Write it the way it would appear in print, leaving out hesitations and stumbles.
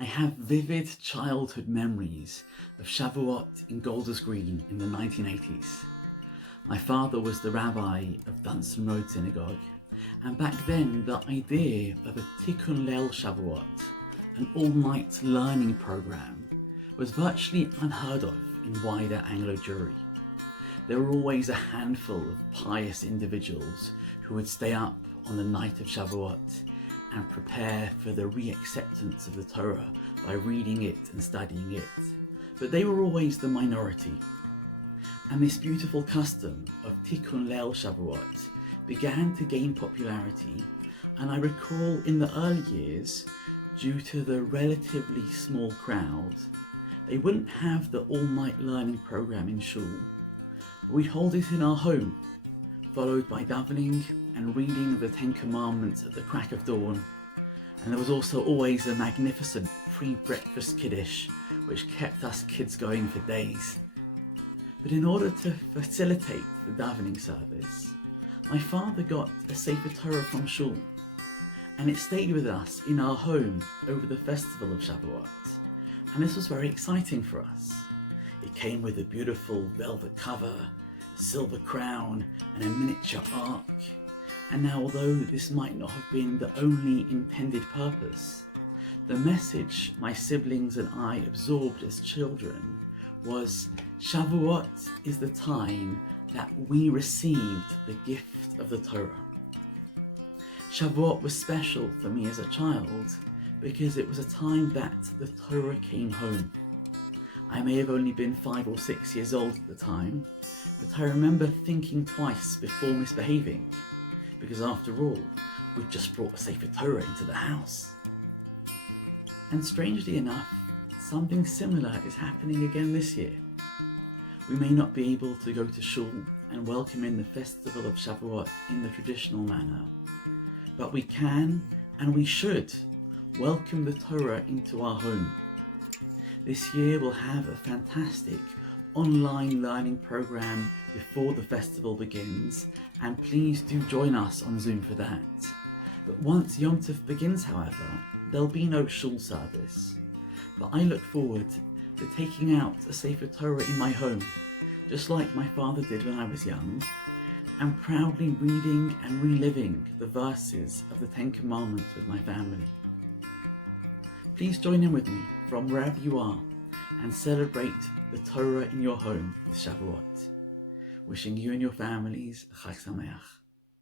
I have vivid childhood memories of Shavuot in Golders Green in the 1980s. My father was the rabbi of Dunstan Road Synagogue, and back then the idea of a Tikkun Leil Shavuot, an all-night learning program, was virtually unheard of in wider Anglo Jewry. There were always a handful of pious individuals who would stay up on the night of Shavuot and prepare for the re-acceptance of the Torah by reading it and studying it. But they were always the minority. And this beautiful custom of Tikkun Leil Shavuot began to gain popularity, and I recall in the early years, due to the relatively small crowd, they wouldn't have the all-night learning program in Shule. We'd hold it in our home, followed by davening and reading of the Ten Commandments at the crack of dawn. And there was also always a magnificent pre-breakfast kiddush which kept us kids going for days. But in order to facilitate the davening service, my father got a Sefer Torah from Shule, and it stayed with us in our home over the festival of Shavuot. And this was very exciting for us. It came with a beautiful velvet cover, a silver crown, and a miniature ark. And now, although this might not have been the only intended purpose, the message my siblings and I absorbed as children was Shavuot is the time that we received the gift of the Torah. Shavuot was special for me as a child because it was a time that the Torah came home. I may have only been 5 or 6 years old at the time, but I remember thinking twice before misbehaving, because after all, we'd just brought a Sefer Torah into the house. And strangely enough, something similar is happening again this year. We may not be able to go to Shule and welcome in the festival of Shavuot in the traditional manner, but we can and we should welcome the Torah into our home. This year we'll have a fantastic online learning program before the festival begins, and please do join us on Zoom for that. But once Yom Tov begins, however, there'll be no Shul service. But I look forward to taking out a Sefer Torah in my home, just like my father did when I was young, and proudly reading and reliving the verses of the Ten Commandments with my family. Please join in with me from wherever you are and celebrate the Torah in your home with Shavuot. Wishing you and your families a Chag Sameach.